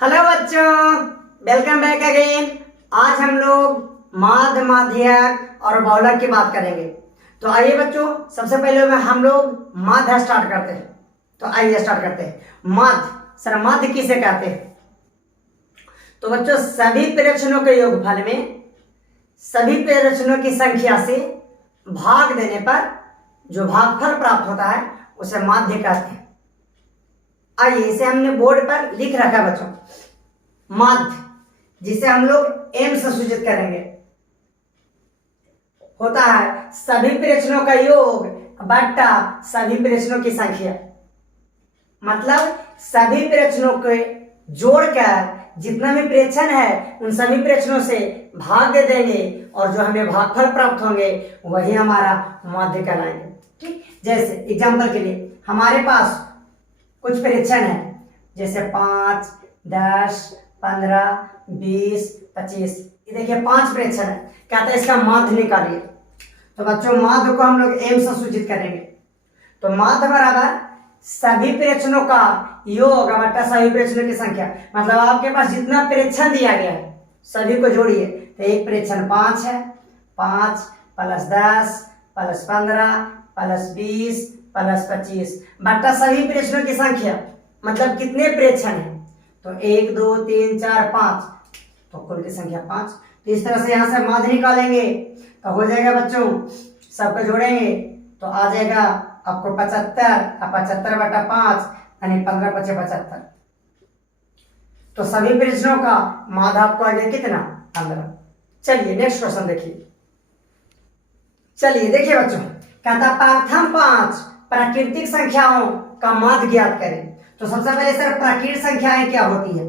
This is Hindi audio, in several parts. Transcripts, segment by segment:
हेलो बच्चों, वेलकम बैक अगेन। आज हम लोग माध्य, माध्यक और बहुलक की बात करेंगे। तो आइए बच्चों, सबसे पहले हम लोग माध्य स्टार्ट करते हैं। तो आइए स्टार्ट करते हैं। माध्य, सर माध्य किसे कहते हैं? तो बच्चों, सभी प्रश्नों के योगफल में सभी प्रश्नों की संख्या से भाग देने पर जो भागफल प्राप्त होता है उसे माध्य कहते हैं। आइए, इसे हमने बोर्ड पर लिख रखा है बच्चों, माध्य, जिसे हम लोग एम से सूचित करेंगे, होता है सभी प्रश्नों का योग बट्टा सभी प्रश्नों की संख्या। मतलब सभी प्रश्नों को जोड़कर जितना भी प्रश्न है उन सभी प्रश्नों से भाग दे देंगे और जो हमें भागफल प्राप्त होंगे वही हमारा माध्य कहलाएंगे। ठीक, जैसे एग्जाम्पल के लिए हमारे पास कुछ प्रश्न है, जैसे 5, 10, 15, 20, 25। ये देखिए 5 प्रश्न है, कहते हैं इसका माध्य निकालिए। तो बच्चों, माध्य को हम लोग एम से सूचित करेंगे। तो माध्य बराबर सभी प्रश्नों का योग बट्टा सभी प्रश्नों की संख्या। मतलब आपके पास जितना प्रश्न दिया गया है सभी को जोड़िए। तो एक प्रश्न 5 है, 5 + 10 + 15 + 20 + 25 बट्टा सभी प्रश्नों की संख्या। मतलब कितने प्रश्न हैं? तो 1, 2, 3, 4, 5, तो कुल की संख्या 5। तो इस तरह से यहाँ से माध्य निकालेंगे तो हो जाएगा बच्चों, सबको जोड़ेंगे तो आ जाएगा आपको 75 और 75 बटा 5 यानी 15 × 5 = 75। तो सभी प्रश्नों का माध्य आपको आ गया कितना? 15। चलिए नेक्स्ट क्वेश्चन देखिए। चलिए देखिए बच्चों, कहता प्रथम 5 प्राकृतिक संख्याओं का माध्य ज्ञात करें। तो सबसे पहले सर प्राकृतिक संख्याएं क्या होती है?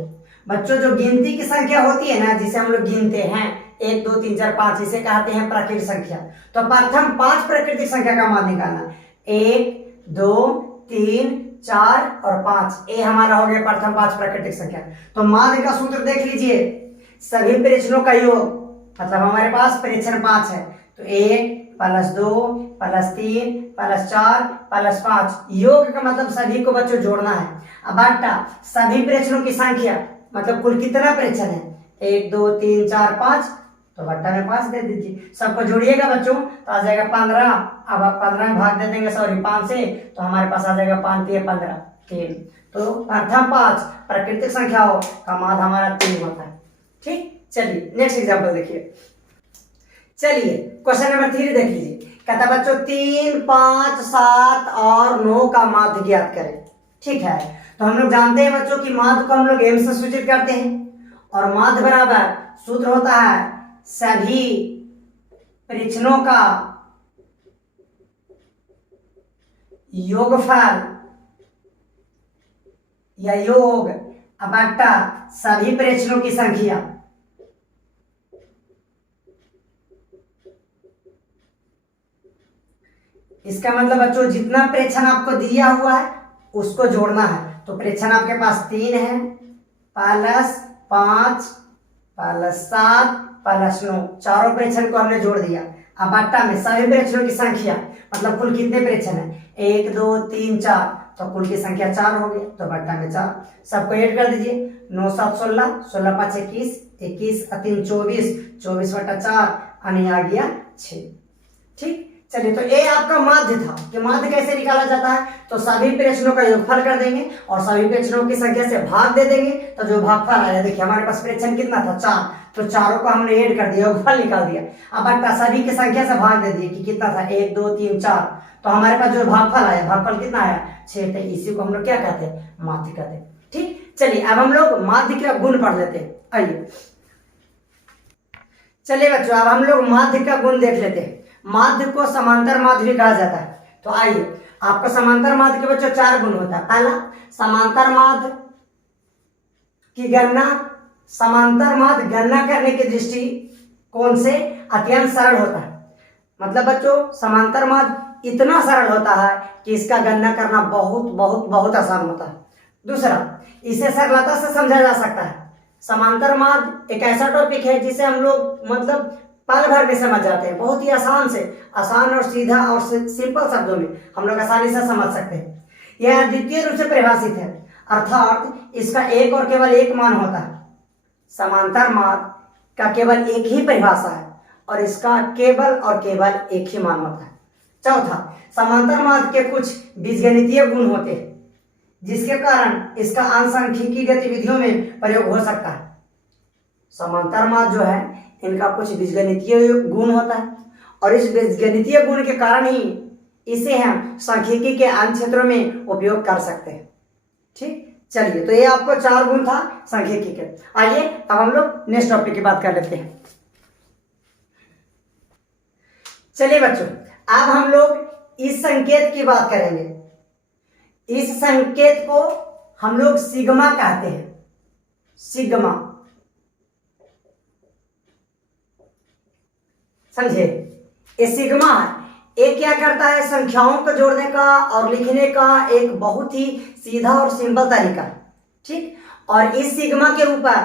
बच्चों, जो गिनती की संख्या होती है ना, जिसे हम लोग गिनते हैं 1, 2, 3, 4, 5, इसे कहते हैं प्राकृतिक संख्या। तो प्रथम 5 प्राकृतिक संख्या का माध्य निकालना। 1, 2, 3, 4 और 5, ये हमारा हो गया प्रथम 5 प्राकृतिक संख्या। तो माध्य का सूत्र देख लीजिए, सभी प्रश्नों का योग। मतलब हमारे पास प्रश्न 5 है तो 1 + 2 + 3 + 4 + 5, योग का मतलब सभी को बच्चों जोड़ना है। अब बट्टा सभी प्रश्नों की संख्या, मतलब कुल कितना प्रश्न है? 1, 2, 3, 4, 5, तो बट्टा में 5 दे दीजिए। सबको जोड़िएगा बच्चों तो आ जाएगा 15। अब आप 15 में भाग दे देंगे 5 से, तो हमारे पास आ जाएगा 5 × 3 = 15, 3। तो प्रथम 5 प्राकृतिक संख्याओं का माध्य हमारा 3 होता है। ठीक, चलिए नेक्स्ट एग्जाम्पल देखिए। चलिए क्वेश्चन नंबर 3 देख लीजिए। कहता बच्चों 3, 5, 7 और 9 का माध्य ज्ञात करें। ठीक है, तो हम लोग जानते हैं बच्चों कि माध्य को हम लोग एम से सूचित करते हैं और माध्य बराबर सूत्र होता है सभी प्रश्नों का योगफल या योग बट्टा सभी प्रश्नों की संख्या। इसका मतलब बच्चों जितना प्रश्न आपको दिया हुआ है उसको जोड़ना है। तो प्रश्न आपके पास 3 है + 5 + 7 + 9, चारों प्रश्न को हमने जोड़ दिया। अब बट्टा में सभी प्रश्नों की संख्या, मतलब कुल कितने प्रश्न है? 1, 2, 3, 4, तो कुल की संख्या 4 हो गई। तो बट्टा में 4, सबको ऐड कर दीजिए। 9, 7, 16, 16, 5, 21, 21 और 3, 24, 24 बटा 4 यानी आ गया 6। ठीक, चलिए तो ये आपका माध्य था कि माध्य कैसे निकाला जाता है। तो सभी प्रश्नों का योगफल कर देंगे और सभी प्रश्नों की संख्या से भाग दे देंगे, तो जो भागफल आया, देखिए हमारे पास प्रश्न कितना था? 4, तो चारों को हमने ऐड कर दिया, योगफल निकाल दिया। अब बट्टा सभी की संख्या से भाग दे दिए कि कितना था? 1, 2, 3, 4, तो हमारे पास जो भागफल आया, भागफल कितना आया? 6। तो इसी को हम लोग क्या कहते हैं? माध्य कहते हैं। ठीक, चलिए अब हम लोग माध्य का गुण पढ़ लेते हैं। आइए चलिए बच्चों, अब हम लोग माध्य का गुण देख लेते हैं। माध्य को समांतर माध्य भी कहा जाता है। तो आइए, आपका समांतर माध्य के बच्चों 4 गुण होता है। पहला, समांतर माध्य की गणना, समांतर माध्य गणना करने की दृष्टि कोण से अत्यंत सरल होता है। मतलब बच्चों समांतर माध्य इतना सरल होता है कि इसका गणना करना बहुत बहुत बहुत आसान होता है। दूसरा, इसे सरलता से समझा जा सकता है। समांतर माध्य एक ऐसा टॉपिक है जिसे हम लोग मतलब पल भर में समझ जाते हैं, बहुत ही आसान से, आसान और सीधा और सिंपल शब्दों में हम लोग आसानी से समझ सकते हैं। यह अद्वितीय रूप से परिभाषित है। अर्थात इसका एक और केवल एक मान होता है। समांतर माद का केवल एक ही परिभाषा है और इसका केवल और केवल एक ही मान होता है। चौथा, समांतर माद के कुछ बीजगणितीय गुण होते हैं जिसके कारण इसका आनुषंगिकी गतिविधियों में प्रयोग हो सकता है। समांतर माद जो है इनका कुछ बीजगणितीय गुण होता है और इस बीजगणितीय गुण के कारण ही इसे हम सांख्यिकी के अन्य क्षेत्रों में उपयोग कर सकते हैं। ठीक, चलिए, तो ये आपको 4 गुण था सांख्यिकी के। आइए अब हम लोग नेक्स्ट टॉपिक की बात कर लेते हैं। चलिए बच्चों, अब हम लोग इस संकेत की बात करेंगे। इस संकेत को हम लोग सिग्मा कहते हैं। सिग्मा, समझे? ये सिग्मा है, ये क्या करता है? संख्याओं को जोड़ने का और लिखने का एक बहुत ही सीधा और सिंपल तरीका। ठीक, और इस सिग्मा के ऊपर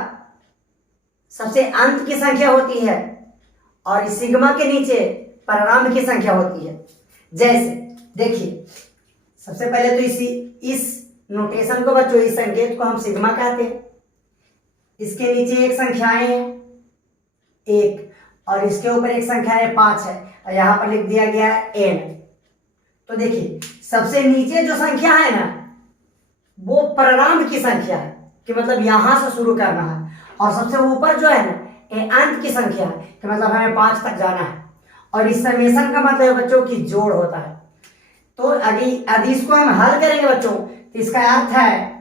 सबसे अंत की संख्या होती है और इस सिग्मा के नीचे प्रारंभ की संख्या होती है। जैसे देखिए, सबसे पहले तो इस नोटेशन को बच्चों, इस संकेत को हम सिग्मा कहते हैं। इसके नीचे एक संख्याएं है 1 और इसके ऊपर एक संख्या है 5 है और यहाँ पर लिख दिया गया है n। तो देखिए, सबसे नीचे जो संख्या है ना वो प्रारंभ की संख्या है, कि मतलब यहां से शुरू करना है, और सबसे ऊपर जो है ना ये अंत की संख्या है, कि मतलब हमें 5 तक जाना है। और इस समेशन का मतलब है बच्चों की जोड़ होता है। तो यदि इसको हम हल करेंगे बच्चों, तो इसका अर्थ है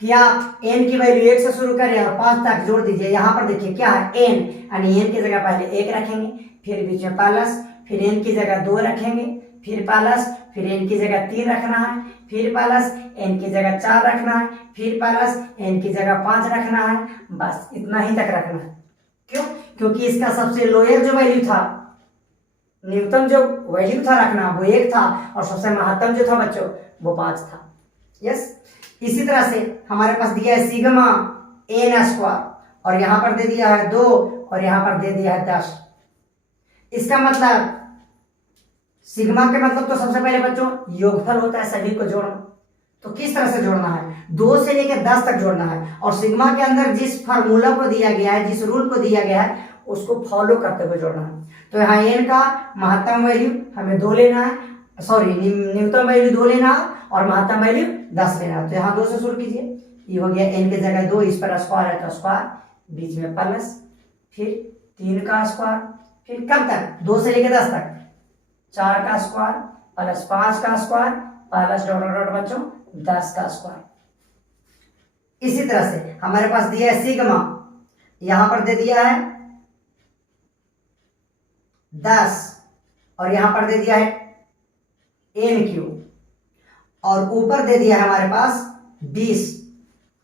कि आप n की वैल्यू 1 से शुरू करें और 5 तक जोड़ दीजिए। यहाँ पर देखिए क्या है, n, यानी n की जगह पहले 1 रखेंगे, फिर बीच में प्लस, फिर n की जगह 2 रखेंगे, फिर प्लस, फिर n की जगह 3 रखना है, फिर प्लस, n की जगह 4 रखना है, फिर प्लस, n की जगह 5 रखना है। बस इतना ही तक रखना है। क्यों? क्योंकि इसका सबसे लोअर जो वैल्यू था, न्यूनतम जो वैल्यू था रखना वो 1 था और सबसे महत्तम जो था बच्चों वो 5 था। यस, इसी तरह से हमारे पास दिया है सिग्मा n स्क्वायर और यहाँ पर दे दिया है 2 और यहाँ पर दे दिया है 10। इसका मतलब सिग्मा के मतलब तो सबसे पहले बच्चों योगफल होता है सभी को जोड़ना। तो किस तरह से जोड़ना है? 2 से लेकर 10 तक जोड़ना है और सिग्मा के अंदर जिस फार्मूला को दिया गया है, जिस रूल को दिया गया है उसको फॉलो करते हुए जोड़ना है। तो यहाँ n का महत्तम वैल्यू हमें 2 लेना है, सॉरी न्यूनतम वैल्यू 2 लेना है और महत्तम वैल्यू 10 लेना है। तो यहाँ 2 से शुरू कीजिए, ये हो गया n की जगह 2, इस पर स्क्वायर है तो स्क्वायर, बीच में प्लस, फिर 3 का स्क्वायर, फिर कब तक? 2 से लेकर 10 तक 4 का स्क्वायर प्लस 5 का स्क्वायर प्लस डॉट डॉट बच्चों 10 का स्क्वायर। इसी तरह से हमारे पास दिया है सिग्मा, यहां पर दे दिया है 10 और यहां पर दे दिया है n³ और ऊपर दे दिया है हमारे पास 20।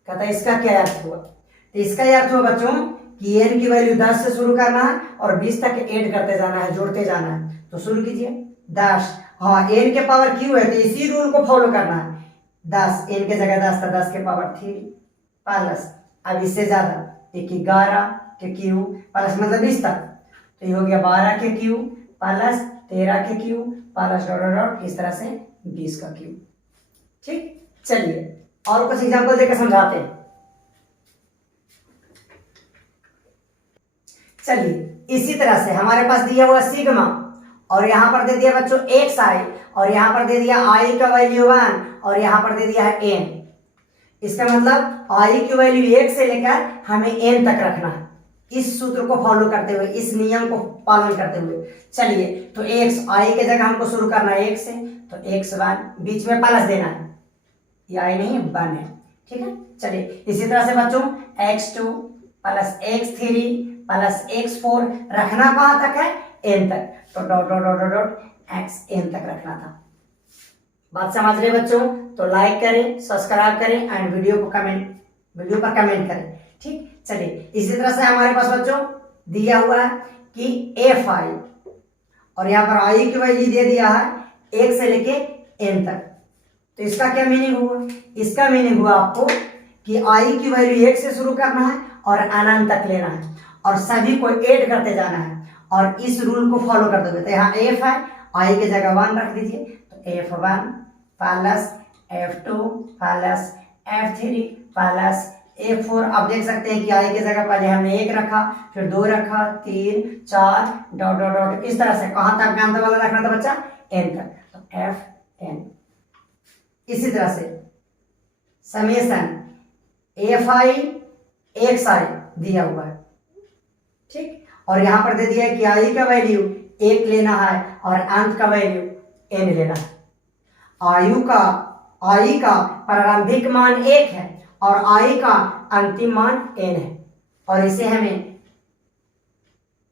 कहता है इसका क्या अर्थ हुआ? तो इसका अर्थ हुआ बच्चों कि n की वैल्यू 10 से शुरू करना है और 20 तक ऐड करते जाना है, जोड़ते जाना है। तो शुरू कीजिए 10, हाँ n के पावर q है तो इसी रूल को फॉलो करना है। 10, n की जगह 10 था, 10 के पावर 3 प्लस, अब इससे ज्यादा 11 के q प्लस मतलब 20 तक, तो ये हो गया 12 के q प्लस 13 के q प्लस डॉट डॉट इस तरह से 20 का q। ठीक, चलिए और कुछ एग्जांपल देकर समझाते हैं। चलिए, इसी तरह से हमारे पास दिया हुआ सिग्मा और यहाँ पर दे दिया बच्चों xi और यहाँ पर दे दिया i का वैल्यू 1 और यहाँ पर दे दिया है n। इसका मतलब i की वैल्यू 1 से लेकर हमें n तक रखना है, इस सूत्र को फॉलो करते हुए, इस नियम को पालन करते हुए। चलिए, तो x i के जगह हमको शुरू करना है 1 से, तो x1 बीच में प्लस देना है, ये i नहीं 1 है। ठीक है, चलिए इसी तरह से बच्चों x2 plus x3 plus x4 रखना कहां तक है? n तक, तो dot dot dot dot xn तक रखना था। बात समझ रहे बच्चों? तो लाइक करें, सब्सक्राइब करें एंड वीडियो पर कमेंट करें। ठीक, चलिए इसी तरह से हमारे पास बच्चों दिया हुआ है कि fi और यहाँ पर i की वैल्यू दे दिया है 1 से लेके n तक। तो इसका क्या मीनिंग हुआ? इसका मीनिंग हुआ आपको कि i की वैल्यू 1 से शुरू करना है और अनंत तक लेना है और सभी को ऐड करते जाना है और इस रूल को फॉलो करते हुए। तो यहाँ f है, i की जगह 1 रख दीजिए, तो f1 plus f2 plus f3 plus A4। अब देख सकते हैं कि आई की जगह पहले हमने 1 रखा, फिर 2 रखा, 3, 4 डॉट डॉट डॉट, इस तरह से कहां तक अंत वाला रखना था बच्चा, n तक, तो Fn। इसी तरह से समेशन fi xi दिया हुआ है, ठीक। और यहां पर दे दिया है कि आई का वैल्यू 1 लेना है और अंत का वैल्यू n लेना है। आई का प्रारंभिक मान 1 है और आई का अंतिम मान n है, और इसे हमें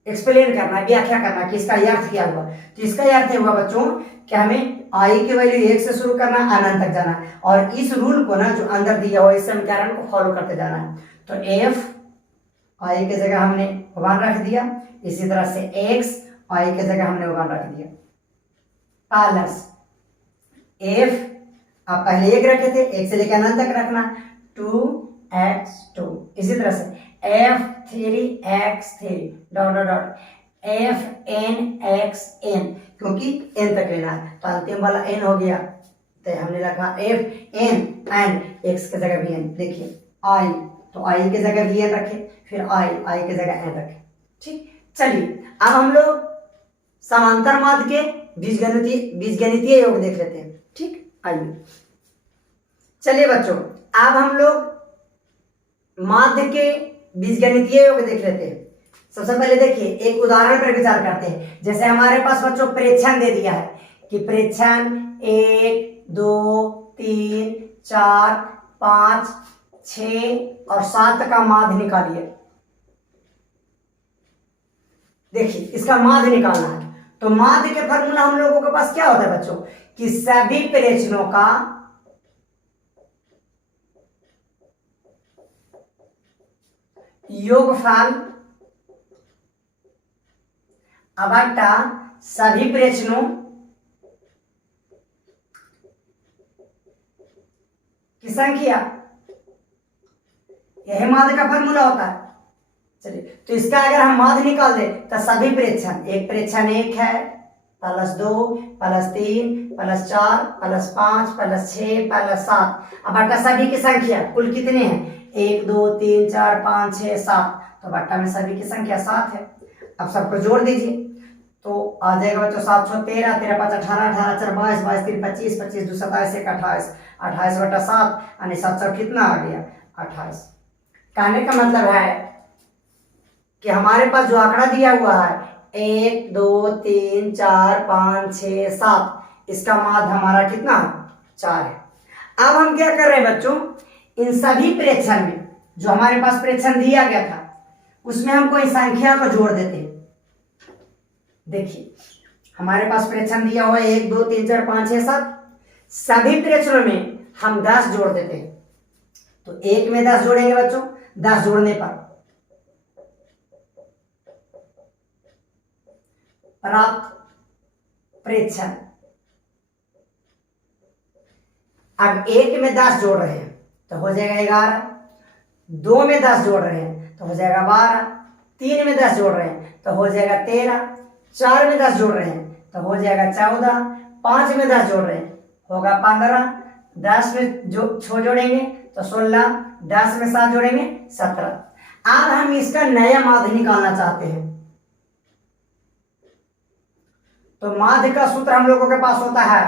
एक्सप्लेन करना है, व्याख्या करना है कि इसका अर्थ क्या हुआ। तो इसका अर्थ हुआ बच्चों कि हमें आई की वैल्यू 1 से शुरू करना है, अनंत तक जाना है, और इस रूल को ना जो अंदर दिया हुआ इस समीकरण को फॉलो करते जाना है। तो f आई की जगह हमने 1 रख दिया, इसी तरह से x आई की जगह हमने 1 रख दिया, प्लस f आप पहले 1 रखे थे, 1 से लेकर अनंत तक रखना, 2x2, इसी तरह से f3x3 dot dot dot fnxn, क्योंकि n तक लेना है तो अंतिम वाला n हो गया, तो हमने रखा fn एंड x की जगह भी n। देखिए i, तो i की जगह भी n रखे, फिर i की जगह n रखे, ठीक। चलिए अब हम लोग समांतर माध्य के बीजगणितीय योग देख लेते हैं, ठीक। आइए चलिए बच्चों, अब हम लोग माध्य के बीजगणितीय योग देख लेते हैं। सबसे पहले देखिए एक उदाहरण पर विचार करते हैं। जैसे हमारे पास बच्चों प्रेक्षण दे दिया है कि प्रेक्षण 1 2 3 4 5 6 और 7 का माध्य निकालिए। देखिए इसका माध्य निकालना है, तो माध्य के फॉर्मूला हम लोगों के पास क्या होता है बच्चों कि सभी प्रेक्षणों का योगफल बटा सभी प्रेक्षणों की संख्या, यही माध्य का फॉर्मूला होता है। चलिए तो इसका अगर हम माध्य निकाल दे तो सभी प्रेक्षण, एक प्रेक्षण 1 है, +2 +3 +4 +5 +6 +7, अब बटा सभी की संख्या कुल कितने हैं, 1 2 3 4 5 6 7, तो बट्टा में सभी की संख्या 7 है। अब सबको जोड़ दीजिए तो आ जाएगा बच्चों 7 6 13 13 5 18 18 4 22 22 3 25 25 2 27 1 28 28 बटा 7 यानी 7 कितना आ गया 28। कहने का मतलब है कि हमारे पास जो आंकड़ा दिया हुआ है 1 2 3 4 5 6 7, इसका माध्य हमारा कितना 4 है। अब हम क्या कर रहे हैं बच्चों, इन सभी प्रेक्षण में जो हमारे पास प्रेक्षण दिया गया था उसमें हम कोई संख्या को जोड़ देते हैं। देखिए हमारे पास प्रेक्षण दिया हुआ है 1 2 3 4 5 6 7, सभी प्रेक्षणों में हम 10 जोड़ देते हैं। तो 1 में 10 जोड़ेंगे बच्चों, 10 जोड़ने पर प्राप्त प्रेक्षण, अब 1 में 10 जोड़ रहे हैं तो हो जाएगा 11, 2 में 10 जोड़ रहे हैं तो हो जाएगा 12, 3 में 10 जोड़ रहे हैं तो हो जाएगा 13, 4 में 10 जोड़ रहे हैं तो हो जाएगा 14, 5 में 10 जोड़ रहे हैं होगा 15, 10 में जो जोड़ेंगे तो 16, 10 में 7 जोड़ेंगे 17। अब हम इसका नया माध्य निकालना चाहते हैं, तो माध्य का सूत्र हम लोगों के पास होता है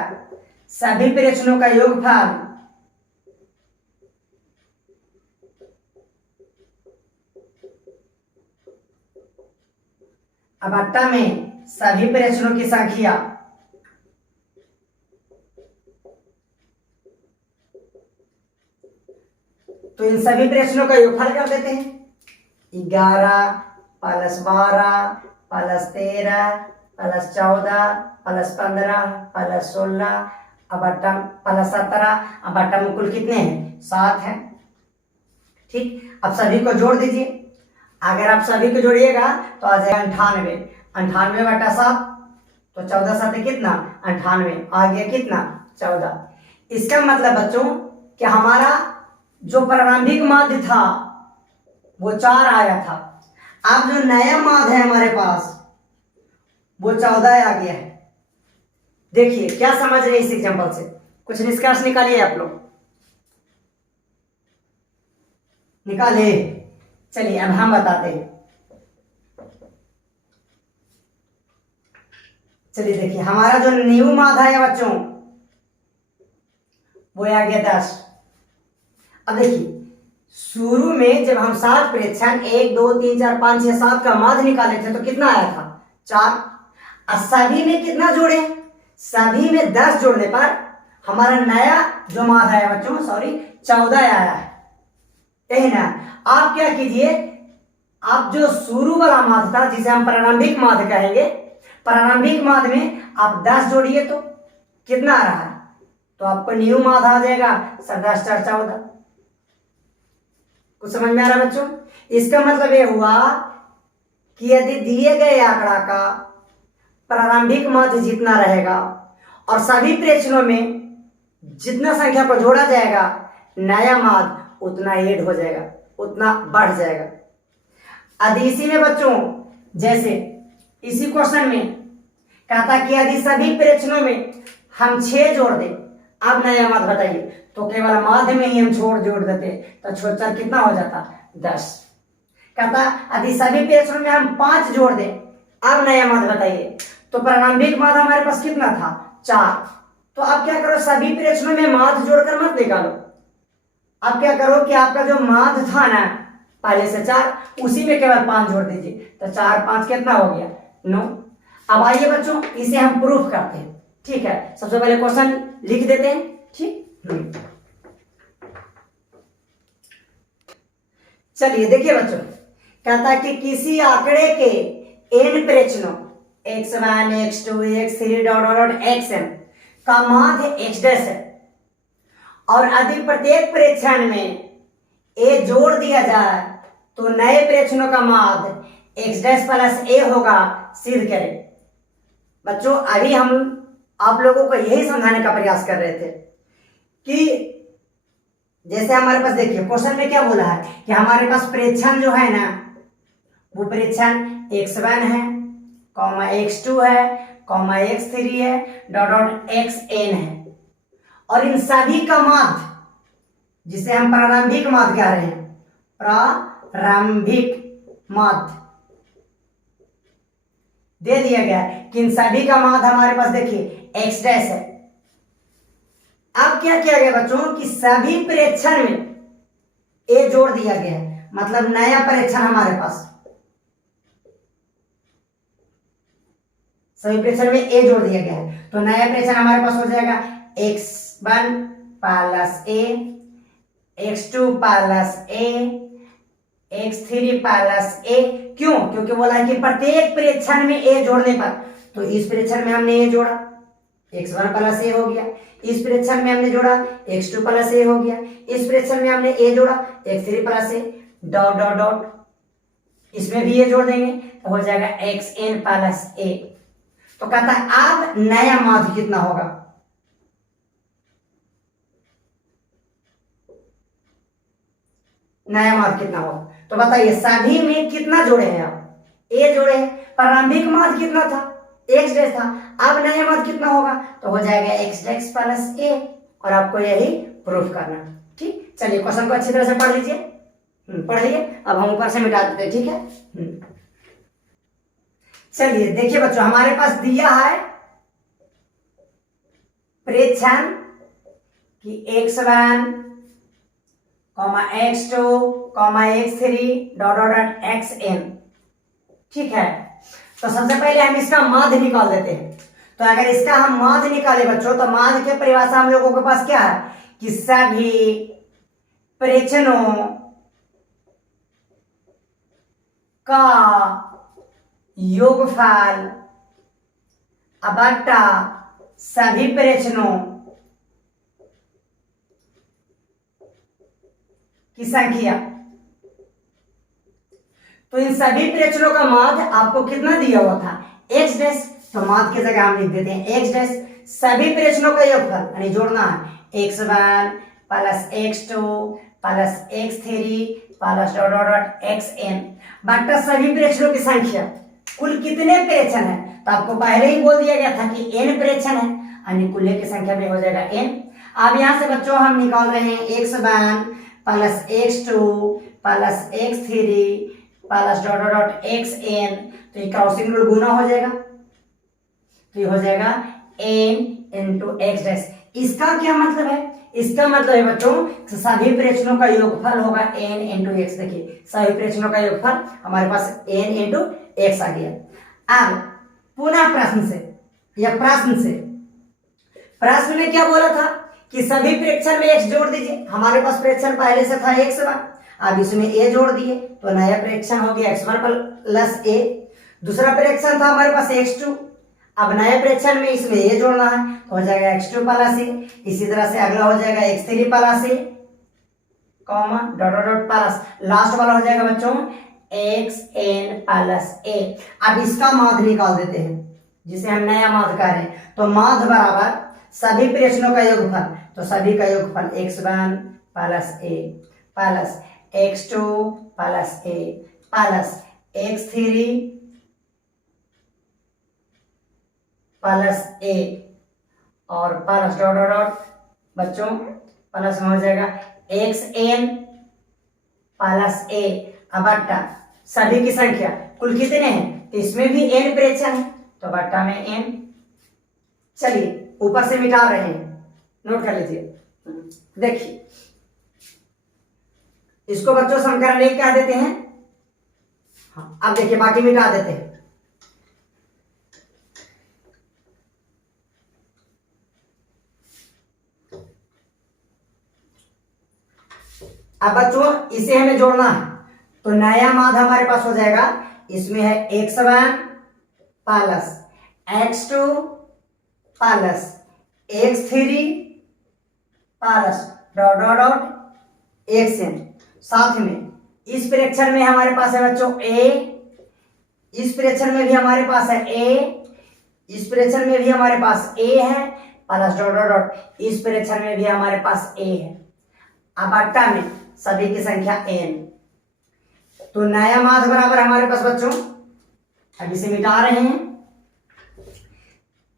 सभी प्रेक्षणों का योगफल बट्टा में सभी प्रेक्षणों की संख्या, तो इन सभी प्रेक्षणों का योगफल कर देते हैं। 11 + 12 + 13 + 14 + 15 + 16 बट्टा + 17, अब बट्टा में कुल कितने हैं 7 हैं, ठीक। अब सभी को जोड़ दीजिए, अगर आप सभी को जोड़िएगा तो आ जाएगा 98, 98 बटा 7, तो 14 7 कितना 98, आ गया कितना 14। इसका मतलब बच्चों कि हमारा जो प्रारंभिक माध्य था वो 4 आया था, अब जो नया माध्य है हमारे पास वो 14 आ गया है। देखिए क्या समझ रहे हैं इस एग्जांपल से, कुछ निष्कर्ष निकालिए आप लोग। निकाले। चलिए अब हम बताते हैं। चलिए देखिए, हमारा जो न्यू माध्य है बच्चों वो आ गया 10। अब देखिए, शुरू में जब हम 7 प्रेक्षण 1 2 3 4 5 6 7 का माध्य निकाले थे तो कितना आया था? 4। और सभी में कितना जोड़े? सभी में 10 जोड़ने पर हमारा नया जो माध्य है बच्चों, सॉरी, 14 आया है। यही ना। आप क्या कीजिए, आप जो शुरू वाला माध्य था जिसे हम प्रारंभिक माध्य कहेंगे, प्रारंभिक माध्य में आप 10 जोड़िए तो कितना आ रहा है? तो आपको न्यू माध्य आ जाएगा 10 4 14। कुछ समझ में आ रहा है बच्चों? इसका मतलब ये हुआ कि यदि दिए गए आंकड़ा का प्रारंभिक माध्य जितना रहेगा और सभी प्रेक्षणों में जितना संख्या को जोड़ा जाएगा, नया माध्य उतना ऐड हो जाएगा, उतना बढ़ जाएगा। अब इसी में बच्चों, जैसे इसी क्वेश्चन में कहता कि यदि सभी प्रेक्षणों में हम 6 जोड़ दें, अब नया माध्य बताइए, तो केवल माध्य में ही हम जोड़ देते तो 4 कितना हो जाता? 10। कहता यदि सभी प्रेक्षणों में हम 5 जोड़ दें, अब नया माध्य बताइए, तो प्रारंभिक माध्य हमारे पास कितना था? 4। तो अब क्या करो, सभी प्रेक्षणों में माध्य जोड़कर मत निकालो। अब क्या करो कि आपका जो माध्य था ना पहले से 4, उसी में केवल 5 जोड़ दीजिए, तो 4 5 कितना हो गया? 9। अब आइए बच्चों, इसे हम प्रूफ करते हैं। ठीक है, सबसे पहले क्वेश्चन लिख देते हैं। ठीक, चलिए देखिए बच्चों, कहता है कि किसी आंकड़े के n प्रेक्षणों x1 x2 x3 dot dot xn का माध्य x डैश है और यदि प्रत्येक प्रेक्षण में a जोड़ दिया जाए तो नए प्रेक्षणों का माध्य x डैश प्लस a होगा, सिद्ध करें। बच्चों अभी हम आप लोगों को यही समझाने का प्रयास कर रहे थे कि जैसे हमारे पास देखिए क्वेश्चन में क्या बोला है कि हमारे पास प्रेक्षण जो है ना, वो प्रेक्षण x1 है, x2 है, x3 है, डॉट डॉट xn है, और इन सभी का माध्य जिसे हम प्रारंभिक माध्य कह रहे हैं, प्रारंभिक माध्य दे दिया गया कि इन सभी का माध्य हमारे पास देखिए x डैश है। अब क्या किया गया बच्चों कि सभी प्रेक्षण में a जोड़ दिया गया है, मतलब नया प्रेक्षण हमारे पास, सभी प्रेक्षण में a जोड़ दिया गया है, तो नया प्रेक्षण हमारे पास हो जाएगा x1 plus a, x2 plus a, x3 plus a। क्यों? क्योंकि बोला है कि प्रत्येक प्रेक्षण में a जोड़ने पर, तो इस प्रेक्षण में हमने a जोड़ा, x1 प्लस a हो गया, इस प्रेक्षण में हमने जोड़ा x2 प्लस a हो गया, इस प्रेक्षण में हमने a जोड़ा x3 plus a, dot dot dot, इसमें भी a जोड़ देंगे तो हो जाएगा xn प्लस a। तो कहता है अब नया माध्य कितना होगा? नया माध्य कितना होगा? तो बताइए सभी में कितना जोड़े हैं आप? a जोड़े हैं। प्रारंभिक माध्य कितना था? x डैश था। अब नया माध्य कितना होगा? तो हो जाएगा x डैश प्लस a, और आपको यही प्रूफ करना। ठीक, चलिए क्वेश्चन को अच्छी तरह से पढ़ लीजिए। पढ़ लिए, अब हम ऊपर से मिटा देते हैं। ठीक है, चलिए देखिए बच्चों, हमारे पास दिया है प्रेक्षण कि x1, x2, x3 dot dot xn। ठीक है, तो सबसे पहले हम इसका माध्य निकाल देते हैं। तो अगर इसका हम माध्य निकाले बच्चों, तो माध्य की परिभाषा हम लोगों के पास क्या है कि सभी प्रेक्षणों का योगफल बटा सभी प्रेक्षणों की संख्या। तो इन सभी प्रेक्षणों का माध्य आपको कितना दिया हुआ था? x dash. तो माध्य की जगह हम लिख देते हैं x डैश, सभी प्रेक्षणों का योगफल यानी जोड़ना है x1 plus x2 plus x3 plus dot dot xn बटा सभी प्रेक्षणों की संख्या। कुल कितने प्रेक्षण है? तो आपको पहले ही बोल दिया गया था कि n प्रेक्षण है, यानी कुल्ले की संख्या में हो जाएगा n। अब यहां से बच्चों हम निकाल रहे हैं x1 plus x2 plus X three plus dot dot dot X N, तो ये क्रॉसिंग रूल गुना हो जाएगा, तो ये हो जाएगा एन इंटू एक्स डैश। इसका क्या मतलब है? इसका मतलब है बच्चों सभी प्रेक्षणों का योगफल होगा एन इंटू एक्स। देखिए सभी प्रेक्षणों का योगफल हमारे पास एन इंटू एक्स आ गया। अब पुनः प्रश्न में क्या बोला था कि सभी प्रेक्षण में एक्स जोड़ दीजिए। हमारे पास प्रेक्षण पहले से था एक्स वन, अब इसमें ए जोड़ दिए तो नया प्रेक्षण हो गया एक्स वन प्लस ए। दूसरा प्रेक्षण था हमारे पास एक्स टू, अब नए प्रेक्षण में इसमें ए जोड़ना है तो हो जाएगा एक्स टू प्लस ए। इसी तरह से अगला हो जाएगा x three plus a comma dot dot dot plus last वाला हो जाएगा बच्चों एक्स एन प्लस ए। अब इसका माध्य निकाल देते हैं जिसे हम नया माध्य कह रहे हैं, तो माध्य बराबर सभी प्रेक्षणों का योगफल, तो सभी का योगफल x one plus A plus X two plus A plus X three plus ए और प्लस डॉट डॉट डॉट बच्चों प्लस में हो जाएगा एक्स एन प्लस ए। अब बट्टा सभी की संख्या कुल कितने हैं, तो इसमें भी एन प्रेक्षण है तो बट्टा में एन। चलिए ऊपर से मिटा रहे हैं, नोट कर लीजिए। देखिए इसको बच्चों समीकरण एक कह देते हैं। हाँ, अब देखिए बाकी मिटा देते हैं। अब बच्चों इसे हमें जोड़ना है तो नया माध्य हमारे पास हो जाएगा, इसमें है X one plus X two plus X three plus dot dot dot X N. साथ में इस प्रेक्षण में हमारे पास है बच्चों ए, इस प्रेक्षण में भी हमारे पास है ए, इस प्रेक्षण में भी हमारे पास ए है प्लस डॉट डॉट डॉट इस प्रेक्षण में भी हमारे पास ए है। अब अट्टा में सभी की संख्या n, तो नया माध्य बराबर हमारे पास बच्चों, अब इसे मिटा रहे हैं,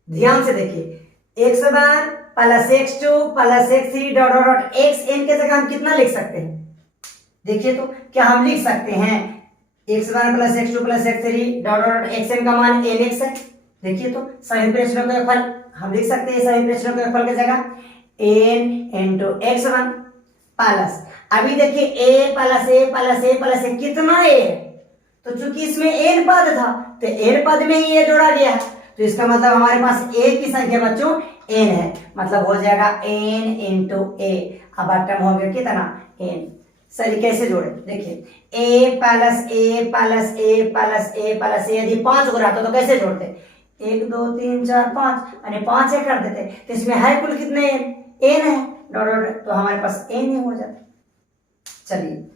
ध्यान से देखिए X one plus X two plus X three dot dot dot X N के जगह हम कितना लिख सकते हैं? देखिए तो क्या हम लिख सकते हैं X one plus X two plus X three dot dot X N का मान एन एक्स है। देखिए तो सभी प्रेक्षणों का योगफल हम लिख सकते हैं, सभी प्रेक्षणों के योगफल की जगह N into X one plus, अभी देखिए A plus A plus A plus A कितना ए है, तो चूंकि इसमें एन पद था तो एन पद में ही ए जोड़ा गया है, तो इसका मतलब हमारे पास ए की संख्या बच्चों एन है, मतलब हो जाएगा एन इंटू ए। अब बटम हो गया कितना एन। सर कैसे जोड़े, देखिए A plus A plus A plus A plus ए, यदि 5 को रहता तो कैसे जोड़ते, 1 2 3 4 5 यानी 5 ए कर देते, तो इसमें है कुल कितने एन है डॉट डॉट, तो हमारे पास एन हो जाता। चलिए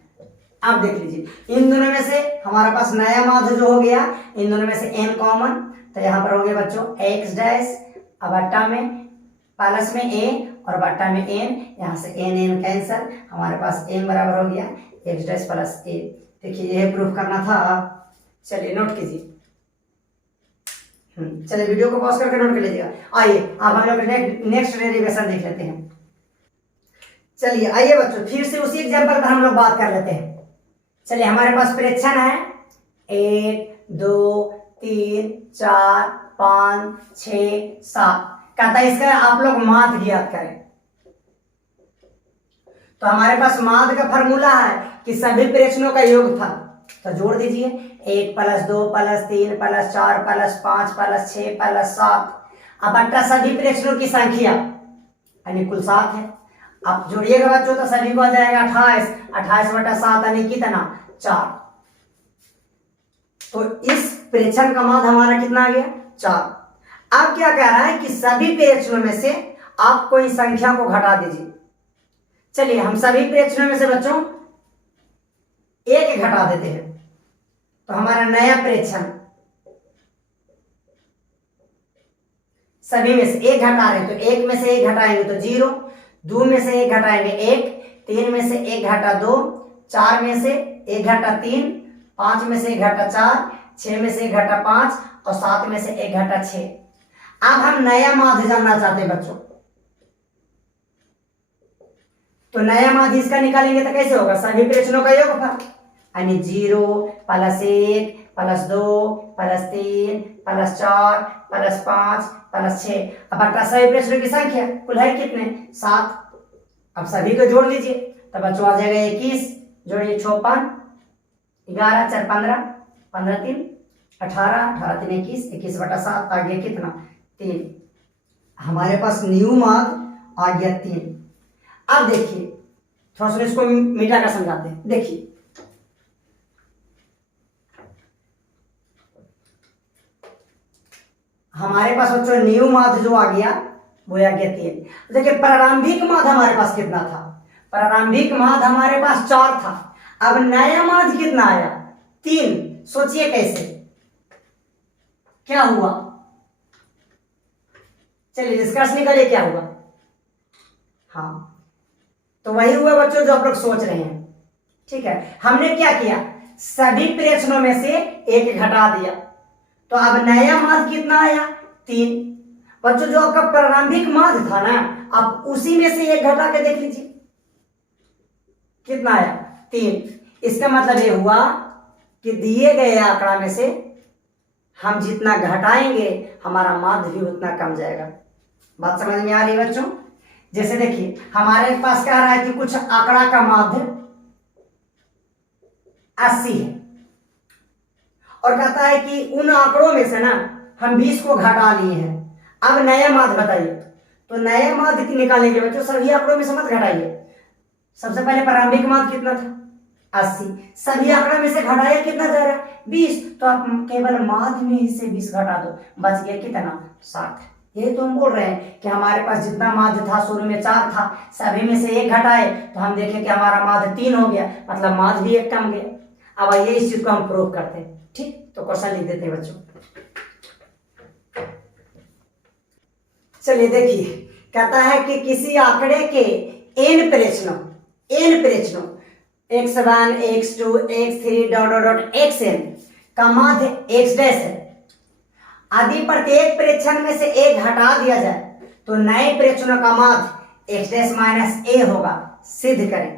आप देख लीजिए इन दोनों में से हमारे पास नया माध्य जो हो गया, इन दोनों में से एन कॉमन, तो यहाँ पर हो गया बच्चों एक्स डैश, अब बट्टा में प्लस में ए और बट्टा में एन, यहाँ से एन एन कैंसल, हमारे पास एन बराबर हो गया एक्स डैश प्लस ए। देखिए यह प्रूफ करना था, चलिए नोट कीजिए। चलिए वीडियो को पॉज करके नोट कर लीजिएगा। आइए अब हम लोग नेक्स्ट डेरिवेशन देख लेते हैं। चलिए आइए बच्चों फिर से उसी एग्जांपल पर हम लोग बात कर लेते हैं। चलिए हमारे पास प्रेक्षण है 1 2 3 4 5 6 7, कहता है इसका आप लोग माध्य ज्ञात करें। तो हमारे पास माध्य का फॉर्मूला है कि सभी प्रेक्षणों का योगफल, तो जोड़ दीजिए 1 plus 2 plus 3 plus 4 plus 5 plus 6 plus 7, अब बट्टा सभी प्रेक्षणों की संख्या यानी कुल 7 है। आप जोड़िएगा बच्चों तो सभी को आ जाएगा 28, 28 बटा 7 यानी कितना 4, तो इस प्रेक्षण का माध्य हमारा कितना आ गया 4। अब क्या कह रहा है कि सभी प्रेक्षणों में से आप कोई संख्या को घटा दीजिए। चलिए हम सभी प्रेक्षणों में से बच्चों एक घटा देते हैं, तो हमारा नया प्रेक्षण सभी में से एक घटा रहे हैं, तो एक में से एक घटाएंगे तो 0, 2 में से एक घटाएंगे 1, 3 में से एक घटा 2, 4 में से एक घटा 3, 5 में से एक घटा 4, 6 में से एक घटा 5 और 7 में से एक घटा 6। अब हम नया माध्य जानना चाहते हैं बच्चों, तो नया माध्य इसका निकालेंगे तो कैसे होगा, सभी प्रेक्षणों का योगफल, यानी 0 + 1 + 2 + 3 + 4 + 5 + 6। अब बट्टा सभी प्रेक्षणों की संख्या कुल है कितने, 7। अब सभी को जोड़ लीजिए तो बच्चों आ जाएगा 21, जोड़िए 56, 11 4 15, 15 3 18, 18 3 21, 21/7 आ गया कितना, 3। हमारे पास न्यू माध्य आ गया 3। अब देखिए थोड़ा सा इसको मिटा कर समझाते हैं। देखिए हमारे पास बच्चों न्यू माध्य जो आ गया वो आ गया 3। देखिए प्रारंभिक माध्य हमारे पास कितना था, प्रारंभिक माध्य हमारे पास 4 था। अब नया माध्य कितना आया, 3। सोचिए कैसे, क्या हुआ, चलिए निष्कर्ष निकालिए क्या हुआ। हाँ तो वही हुआ बच्चों जो आप लोग सोच रहे हैं। ठीक है, हमने क्या किया, सभी प्रेक्षणों में से एक घटा दिया, तो अब नया माध्य कितना आया, 3। बच्चों जो आपका प्रारंभिक माध्य था ना, अब उसी में से एक घटा के देख लीजिए कितना आया, 3। इसका मतलब ये हुआ कि दिए गए आंकड़ा में से हम जितना घटाएंगे हमारा माध्य भी उतना कम जाएगा। बात समझ में आ रही है बच्चों। जैसे देखिए हमारे पास कह रहा है कि कुछ आंकड़ा का माध्य 80 है और कहता है कि उन आंकड़ों में से ना हम 20 को घटा लिए हैं। अब नया माध्य बताइए, तो नया माध्य निकालेंगे बच्चों, सभी आंकड़ों में से मत घटाइए। सबसे पहले प्रारंभिक माध्य कितना था, 80, सभी आंकड़ा में से घटाया कितना जा रहा है, 20, तो आप केवल माध्य में ही से 20 घटा दो, बच गया कितना, 60। यही तो हम बोल रहे हैं कि हमारे पास जितना माध्य था शुरू में 4 था, सभी में से एक घटाए तो हम देखें कि हमारा माध्य 3 हो गया, मतलब माध्य भी एक कम गया। अब आइए इस चीज को हम प्रूव करते हैं। ठीक, तो क्वेश्चन लिख देते हैं बच्चों। चलिए देखिए, कहता है कि किसी आंकड़े के n प्रेक्षणों x1 x2 x3 ... xn का माध्य x' है। यदि प्रत्येक प्रेक्षण में से एक हटा दिया जाए तो नए प्रेक्षणों का माध्य x' - a होगा, सिद्ध करें।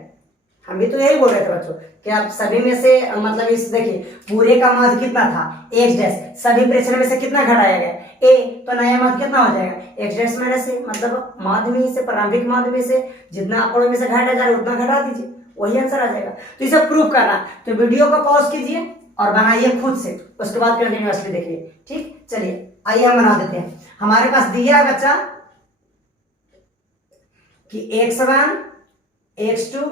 हम भी तो यही बोल रहे थे बच्चों कि आप सभी में से मतलब इस देखिए पूरे का माध्य कितना था, x', सभी प्रेक्षण में से कितना घटाया गया, a, तो नया माध्य कितना हो जाएगा, x' - a, मतलब माध्य में से प्रारंभिक माध्य में से जितना आंकड़ों में से घटाया जा रहा है उतना घटा दीजिए, वही आंसर आ जाएगा। तो इसे प्रूफ करना तो वीडियो को पॉज कीजिए और बनाइए खुद से, उसके बाद कंटिन्यूअसली देखिए। ठीक, चलिए आइए हम बना देते हैं। हमारे पास दिया है बच्चा कि x1 x2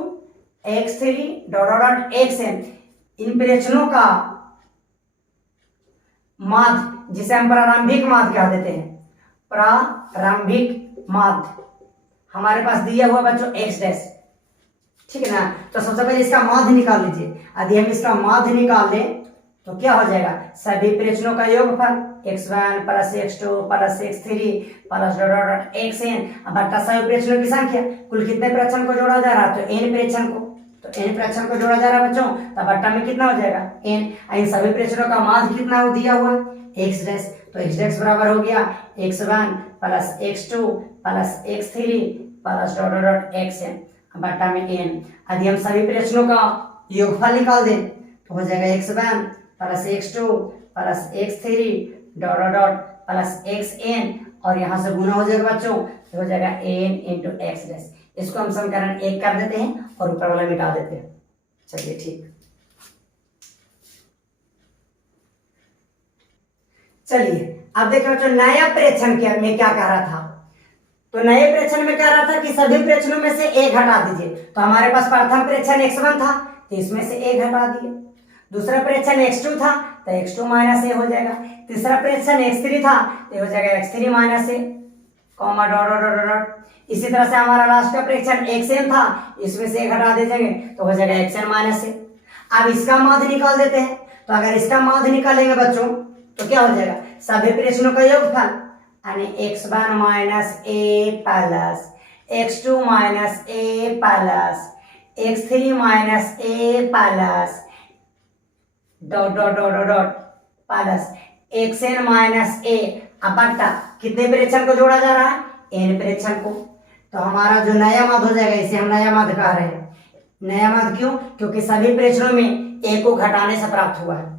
x3 ... xn इन प्रेक्षणों का माध्य, जिसे हम प्रारंभिक माध्य कह देते हैं, प्रारंभिक माध्य हमारे पास दिया हुआ बच्चों x'। ठीक है ना, तो सबसे पहले इसका माध्य निकाल लीजिए। यदि हम इसका माध्य निकाल लें तो क्या हो जाएगा, सभी प्रेक्षणों का योगफल x1 + x2 + x3 + ... xn बट्टा सभी प्रेक्षणों की संख्या। कुल कितने प्रेक्षण को जोड़ा जा रहा है, तो n प्रेक्षण को, तो n प्रेक्षण को जोड़ा जा रहा है बच्चों, तब बट्टा में कितना हो जाएगा, n। इन सभी प्रेक्षणों का माध्य कितना हो दिया हुआ, x', तो x' बराबर हो गया x1 + x2 + x3 + ... xn बट्टा में n। यदि हम सभी प्रेक्षणों का योगफल निकाल दें तो हो जाएगा x1 + x2 + x3 ... xn और यहां से गुना हो जाएगा बच्चों, तो हो जाएगा n × x'। इसको हम समीकरण 1 कर देते हैं और ऊपर वाला मिटा देते हैं। चलिए ठीक, चलिए अब देखिए बच्चों नया प्रेक्षण में क्या कह रहा था, तो नए प्रेक्षण में कह रहा था कि सभी प्रेक्षणों में से एक हटा दीजिए। तो हमारे पास प्रथम प्रेक्षण x1 था तो इसमें से एक हटा दिए, दूसरा प्रेक्षण x2 था तो x2 - a हो जाएगा, तीसरा प्रेक्षण x3 था तो हो जाएगा x3 - a, कॉमा ... इसी तरह से हमारा लास्ट का प्रेक्षण xn था, इसमें से एक हटा दे जाएंगे तो हो जाएगा xn - a। अब इसका माध्य निकाल देते हैं, तो अगर इसका माध्य निकालेंगे बच्चों तो क्या हो जाएगा, सभी प्रेक्षणों का योगफल यानी x1 - a plus x2 - a plus x3 - a plus ... plus xn - a। अब बट्टा कितने प्रेक्षण को जोड़ा जा रहा है, n प्रेक्षण को, तो हमारा जो नया माध्य हो जाएगा इसे हम नया माध्य कह रहे हैं। नया माध्य क्यों? क्योंकि सभी प्रेक्षणों में ए को घटाने से प्राप्त हुआ है।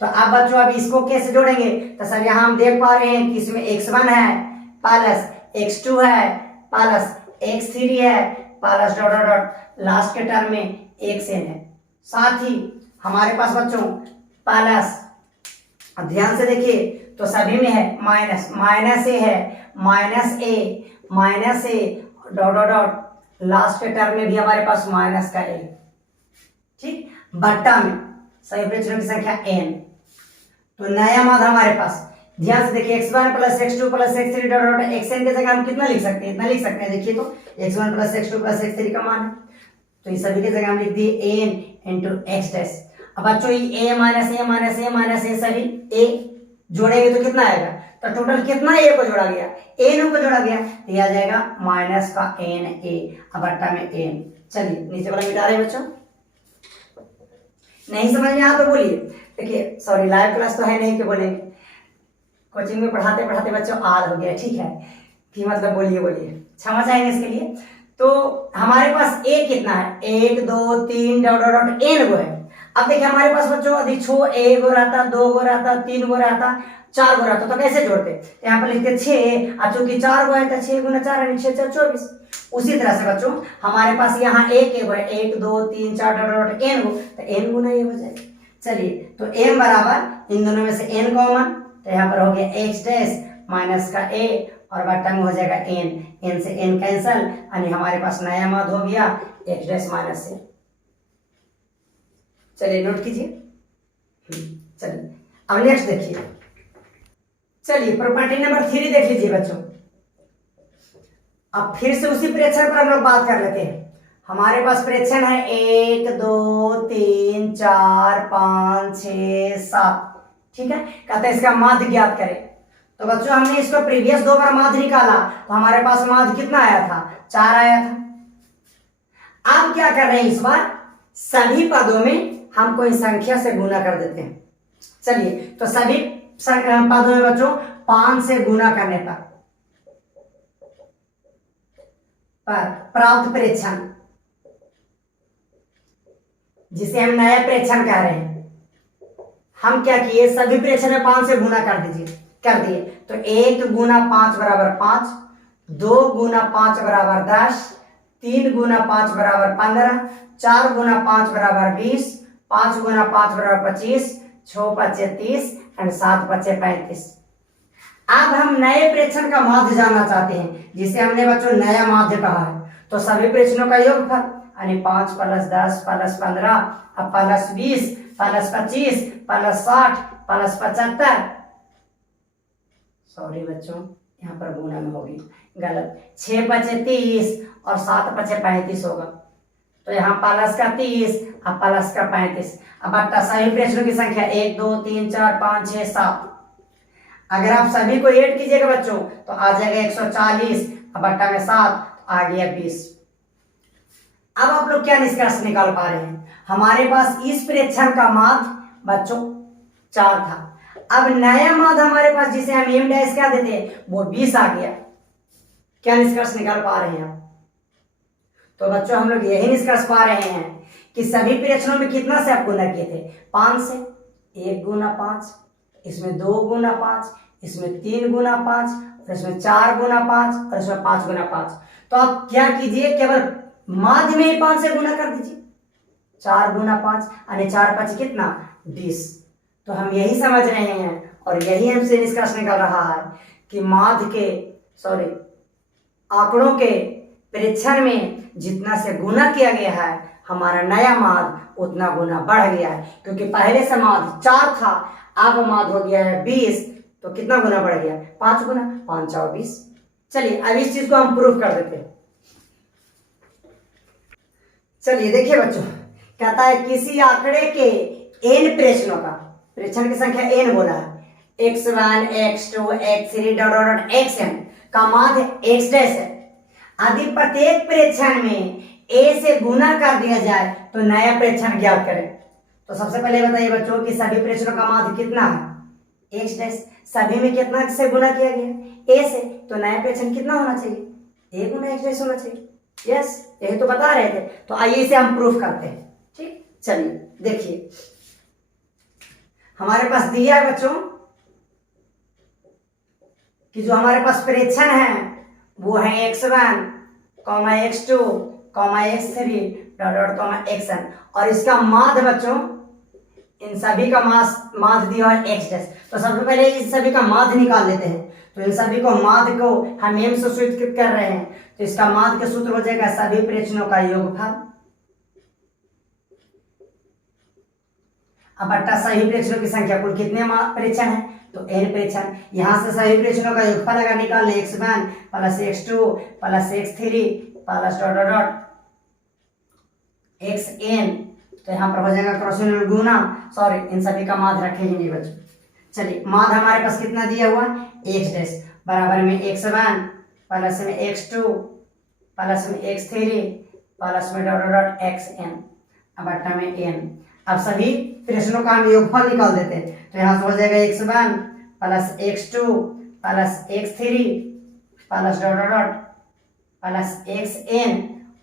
तो अब बच्चों अब इसको कैसे जोड़ेंगे? तो सर यहाँ हम देख पा रहे हैं कि इसमें x1 है प्लस x2 है प्लस x3 है plus dot dot dot last के टर्म में xn है। साथ ही हमारे पास बच्चों प्लस, ध्यान से देखिए तो सभी में है माइनस, माइनस ए है माइनस ए डॉट डॉट डॉट लास्ट के टर्म में भी हमारे पास माइनस का ए, ठीक, बट्टा में सभी प्रेक्षणों की संख्या n। तो नया माध्य हमारे पास, ध्यान से देखिए x1 plus x2 plus x3 dot dot xn के जगह हम कितना लिख सकते हैं? इतना लिख सकते हैं। देखिए तो x1 plus x2 plus x3 का मान है, तो इस सभी की जगह हम लिख दिए n इंटू x डैश। अब बच्चों ये a minus a minus a minus a सभी a जोड़ेंगे तो कितना आएगा? तो टोटल कितना a को जोड़ा गया? n को जोड़ा गया, तो यह आ जाएगा माइनस का n a, अब बट्टा में n। चलिए नीचे वाला मिटा रहे हैं बच्चों, नहीं समझ में आया तो बोलिए। देखिए सॉरी लाइव क्लास तो है नहीं कि बोलेंगे, कोचिंग में पढ़ाते पढ़ाते बच्चों आद हो गया, ठीक है कि मतलब बोलिए क्षमा चाहेंगे इसके लिए। तो हमारे पास a कितना है? 1 2 3 डॉट डॉट डॉट n गो है। अब देखिए हमारे पास बच्चों अधिक छो 1 गो रहता, 2 गो रहता, 3 गो रहता, 4 गो रहता, तो कैसे जोड़ते? यहाँ पर लिखते 6, और चूंकि 4 गो है तो 6 गुना 4 है 6 4 24। उसी तरह से बच्चों हमारे पास यहाँ एक गो है 1 2 3 4 डॉट डॉट n गो, तो n गुना ये हो जाएगा। चलिए तो m बराबर इन दोनों में से n कॉमन, तो यहाँ पर हो गया x डैश माइनस का a और बट्टा में हो जाएगा n से n कैंसल, यानी हमारे पास नया माध्य हो गया x डैश माइनस से। चलिए नोट कीजिए। चलिए अब नेक्स्ट देखिए, चलिए प्रॉपर्टी नंबर 3 देख लीजिए बच्चों। अब फिर से उसी प्रेक्षण पर हम लोग बात कर लेते हैं। हमारे पास प्रेक्षण है 1 2 3 4 5 6 7, ठीक है। कहते हैं इसका माध्य ज्ञात करें। तो बच्चों हमने इसको प्रीवियस 2 बार माध्य निकाला, तो हमारे पास माध्य कितना आया था? 4 आया था। अब क्या कर रहे हैं? इस बार सभी पदों में हम कोई संख्या से गुना कर देते हैं। चलिए तो सभी पदों में बच्चों 5 से गुना करने पर प्राप्त प्रेक्षण, जिसे हम नया प्रेक्षण कह रहे हैं, हम क्या किए? सभी प्रेक्षण में 5 से गुना कर दिए। तो 1 गुना 5 बराबर 5, 2 गुना 5 बराबर 10, 3 गुना 5 बराबर 15, 4 गुना 5 बराबर 20, 5 गुना 5 बराबर 25, 6 5 30 और 7 5 35। अब हम नए प्रेक्षण का माध्य जानना चाहते हैं, जिसे हमने बच्चों नया माध्य कहा है। तो सभी प्रेक्षणों का योगफल, यानी 5 प्लस 10 प्लस 15 अब plus 20 plus 25 plus 60 plus 75। Sorry बच्चों यहाँ पर गुना में होगी गलत, 6 5 30 और 7 5 35 होगा। तो यहाँ प्लस का 30 और प्लस का 35। अब बट्टा सभी प्रेक्षणों की संख्या 1 2 3 4 5 6 7। अगर आप सभी को ऐड कीजिएगा बच्चों तो आ जाएगा 140, अब बट्टा में 7 आ गया 20। अब आप लोग क्या निष्कर्ष निकाल पा रहे हैं? हमारे पास इस प्रेक्षण का माध्य बच्चों 4 था। अब नया माध्य हमारे पास जिसे हम m डैश क्या देते हैं वो 20 आ गया। क्या निष्कर्ष निकाल पा रहे हैं आप? तो बच्चों हम लोग यही निष्कर्ष पा रहे हैं कि सभी प्रेक्षणों में कितना से आप गुना किए थे? 5 से। 1 गुना 5, इसमें 2 गुना 5, इसमें 3 गुना 5 और इसमें 4 गुना 5 और इसमें 5 गुना 5। तो आप क्या कीजिए, केवल माध्य में ही 5 से गुना कर दीजिए। 4 गुना 5 यानी 4 5 कितना? 20। तो हम यही समझ रहे हैं और यही हमसे निष्कर्ष निकल रहा है कि माध्य के आंकड़ों के प्रेक्षण में जितना से गुना किया गया है, हमारा नया माध्य उतना गुना बढ़ गया है। क्योंकि पहले से माध्य 4 था, अब माध्य हो गया है 20, तो कितना गुना बढ़ गया? 5 गुना, 5 4 20। चलिए अब इस चीज को हम प्रूफ कर देते हैं। चलिए देखिए बच्चों, कहता है किसी आंकड़े के n प्रेक्षणों का, प्रेक्षण की संख्या n बोला है, x1 x2 x3 dot dot xn का माध्य x डैश है। यदि प्रत्येक प्रेक्षण में a से गुना कर दिया जाए तो नया प्रेक्षण ज्ञात करें। तो सबसे पहले बताइए बच्चों कि सभी प्रेक्षणों का माध्य कितना है? x dash. सभी में कितना से गुना किया गया? a से। तो नया प्रेक्षण कितना होना चाहिए? ए गुना एक्स डैश होना चाहिए। यस, यही तो बता रहे थे। तो आइए इसे हम प्रूफ करते हैं। ठीक, चलिए देखिए हमारे पास दिया है बच्चों कि जो हमारे पास प्रेक्षण है वो है x1, x2, x3 dot dot xn, और इसका माध्य बच्चों इन सभी का माध्य दिया है x डैश। तो सबसे पहले इस सभी का माध्य निकाल लेते हैं। तो इन सभी को माध्य को हम m से स्वीकृत कर रहे हैं, तो इसका माध्य का सूत्र हो जाएगा सभी प्रेक्षणों का योगफल। अब बट्टा सही प्रेक्षणों की संख्या, कुल कितने प्रेक्षण है? तो n प्रेक्षण। यहां से सही प्रेक्षणों का योगफल अगर निकालने x1 plus x2 plus x3 plus dot dot dot xn, तो यहाँ पर हो जाएगा क्रॉस गुना, सॉरी इन सभी का माध्य रखेंगे नहीं बच्चों। चलिए माध्य हमारे पास कितना दिया हुआ? x डैश बराबर में x1 प्लस में x2 प्लस में x3 प्लस में डॉट डॉट xn, अब बट्टा में n। अब सभी प्रश्नों का हम योगफल निकाल देते हैं। तो यहाँ से हो जाएगा x1 plus x2 plus x3 plus dot dot dot plus xn,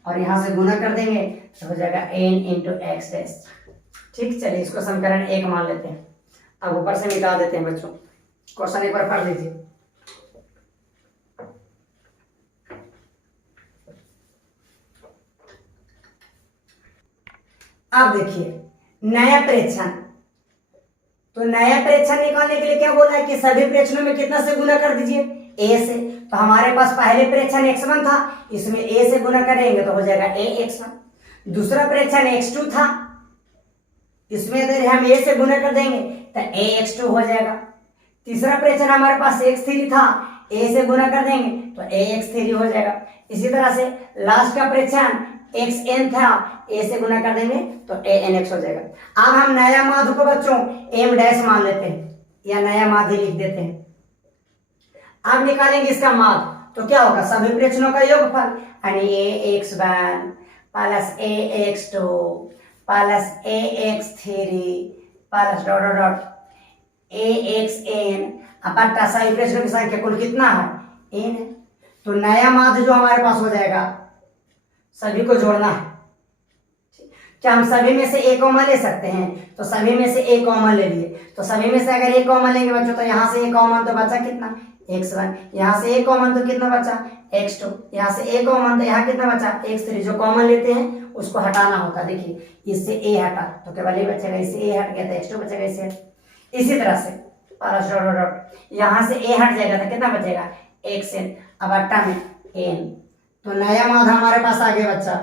और यहाँ से गुना कर देंगे तो हो जाएगा n इंटू एक्स डैश। ठीक, चलिए इसको समीकरण 1 मान लेते हैं। अब ऊपर से मिटा देते हैं बच्चों। क्वेश्चन एक बार पढ़ लीजिए। अब देखिए नया प्रेक्षण, तो नया प्रेक्षण निकालने के लिए क्या बोला है कि सभी प्रेक्षणों में कितना से गुना कर दीजिए? a से। तो हमारे पास पहले प्रेक्षण x1 था, इसमें a से गुना करेंगे तो हो जाएगा ax1। दूसरा प्रेक्षण x2 था, इसमें अगर हम a से गुना कर देंगे तो ax2 हो जाएगा। तीसरा प्रेक्षण हमारे पास x3 था, a से गुना कर देंगे तो ax3 हो जाएगा। इसी तरह से लास्ट का प्रेक्षण xn था, a से गुना कर देंगे तो anx हो जाएगा। अब हम नया माध्य को बच्चों m डैश मान लेते हैं या नया माध्य लिख देते हैं। अब निकालेंगे इसका माध्य, तो क्या होगा? सभी प्रेक्षणों का योगफल, यानी ax1 plus ax2 plus ax3 plus dot dot dot axn, अब बट्टा सभी प्रेक्षणों की संख्या कुल कितना है? n है। तो नया माध्य जो हमारे पास हो जाएगा, सभी को जोड़ना है। क्या हम सभी में से एक कॉमन ले सकते हैं? तो सभी में से एक कॉमन ले लिए। तो सभी में से अगर एक कॉमन लेंगे बच्चों तो यहाँ से एक कॉमन तो बचा कितना? x1। यहाँ से एक कॉमन तो कितना बचा? x2। यहाँ से एक कॉमन तो यहाँ कितना बचा? x3। जो कॉमन लेते हैं उसको हटाना होता है। देखिए इससे a हटा तो केवल a बचेगा, इससे a हट गया तो x2 बचेगा, इससे। इसी तरह से प्लस डॉट डॉट यहाँ से a हट जाएगा तो कितना बचेगा? xn, अब अट्टा में n। तो नया माध्य हमारे पास आ गया बच्चा।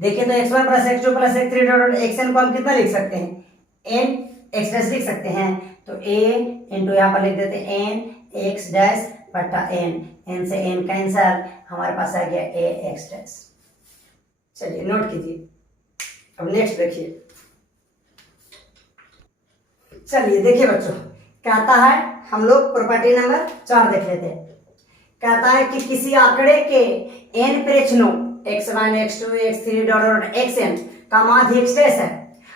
देखिए तो x1 plus x2 plus x3 dot xn को हम कितना लिख सकते हैं? n x डैश लिख सकते हैं। तो a इंटू यहाँ पर लिख देते हैं n x डैश बट्टा n, n से n कैंसल, हमारे पास आ गया a x डैश। चलिए नोट कीजिए। अब नेक्स्ट देखिए। चलिए देखिए बच्चों, कहता है हम लोग प्रॉपर्टी नंबर 4 देख लेते हैं। कहता है कि किसी आंकड़े के n प्रेक्षणों x1 x2 x3 dot dot xn का माध्य x डैश है।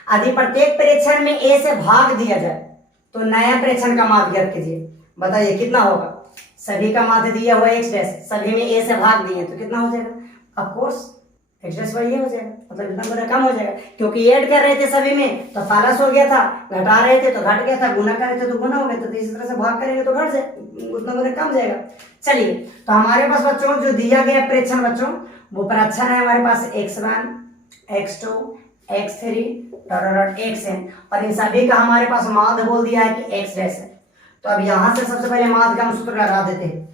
यदि प्रत्येक प्रेक्षण में a से भाग दिया जाए तो नया प्रेक्षण का माध्य ज्ञात कीजिए। बताइए कितना होगा? सभी का माध्य दिया हुआ x डैश, सभी में a से भाग दिए तो कितना हो जाएगा? ऑफ कोर्स x डैश वही हो जाएगा, मतलब इतना बड़ा कम हो जाएगा, क्योंकि ऐड कर रहे थे सभी में तो प्लस हो गया था, घटा रहे थे तो घट गया था, गुना कर रहे थे तो गुना हो गया, तो इसी तरह से भाग करेंगे तो घट जाए, उतना बड़ा कम जाएगा। चलिए तो हमारे पास बच्चों जो दिया गया प्रेक्षण बच्चों वो प्रेक्षण है हमारे पास x1 x2 x3 dot dot xn, और इन सभी का हमारे पास माध्य बोल दिया है कि x डैश है। तो अब यहाँ से सबसे पहले माध्य का हम सूत्र लगा देते हैं।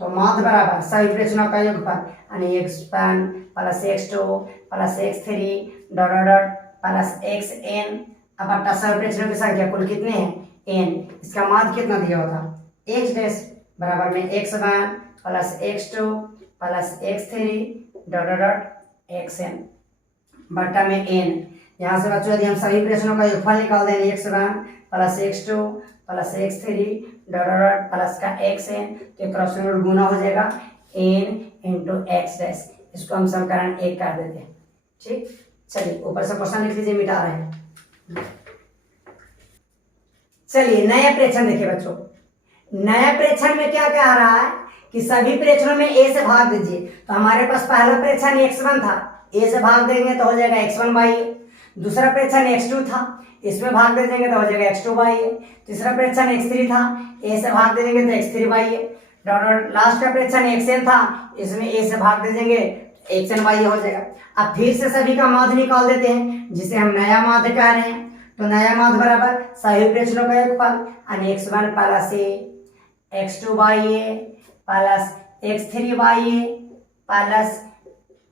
तो माध्य बराबर सभी प्रेक्षणों का योगफल, यानी x1 plus x2 plus x3 dot dot plus xn, अब बट्टा सभी प्रेक्षणों की संख्या कुल कितने हैं? n। इसका माध्य कितना दिया होता? x डैश बराबर में x1 plus x2 plus x3 dot dot xn बट्टा में n। यहाँ से बच्चों यदि हम सभी प्रेक्षणों का योगफल निकाल देंगे x1 plus x2 plus x3 dot dot plus का xn, तो क्रॉस गुना हो जाएगा n इंटू x डैश। इसको हम समीकरण 1 कर देते हैं। ठीक, चलिए ऊपर से क्वेश्चन लिख लीजिए, मिटा रहे हैं। चलिए नया प्रेक्षण देखिए बच्चों। नया प्रेक्षण में क्या कह रहा है कि सभी प्रेक्षणों में a से भाग दीजिए। तो हमारे पास पहला प्रेक्षण x1 था, a से भाग देंगे तो हो जाएगा x1 बाई a। दूसरा प्रेक्षण x2 था, इसमें भाग दे देंगे तो हो जाएगा x2 बाई a। तीसरा प्रेक्षण x3 था, a से भाग दे देंगे तो x3 बाई a। लास्ट का प्रेक्षण xn था, इसमें a से भाग दे देंगे xn बाई a हो जाएगा। अब फिर से सभी का माध्य निकाल देते हैं, जिसे हम नया माध्य कह रहे हैं। तो नया माध्य बराबर सभी प्रेक्षणों का योगफल यानी x1 plus a, x2 by a plus x3 by a plus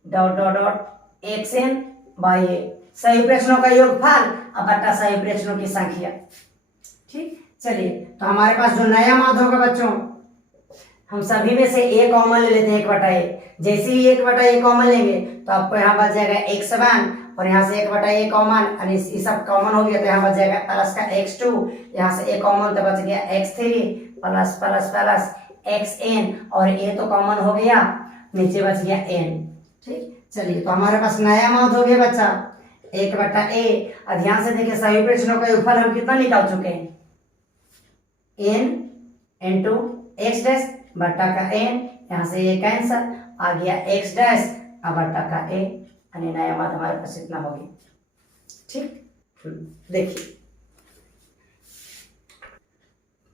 dot dot dot xn by a, सही प्रेक्षणों का योगफल अब बटा सही प्रेक्षणों की संख्या। ठीक, चलिए तो हमारे पास जो नया माध्य होगा बच्चों, हम सभी में से a कॉमन ले लेते हैं, 1/a। जैसे ही 1/a कॉमन लेंगे तो आपको यहाँ बच जाएगा x1 और यहाँ से 1/a कॉमन, यानी ये सब कॉमन हो गया तो यहाँ बच जाएगा प्लस का x2, यहाँ से a कॉमन तो बच गया x3 plus plus plus xn और a तो कॉमन हो गया, नीचे बच गया n। ठीक, चलिए तो हमारे पास नया माध्य हो गया बच्चा 1/a। ध्यान से देखिए सभी प्रेक्षणों का योगफल हम कितना निकाल चुके हैं, n इंटू x डैश बट्टा का n, यहाँ से ये कैंसर आ गया x डैश अब बट्टा का a, यानी नया माध्य हमारे पास इतना हो गया। ठीक, देखिए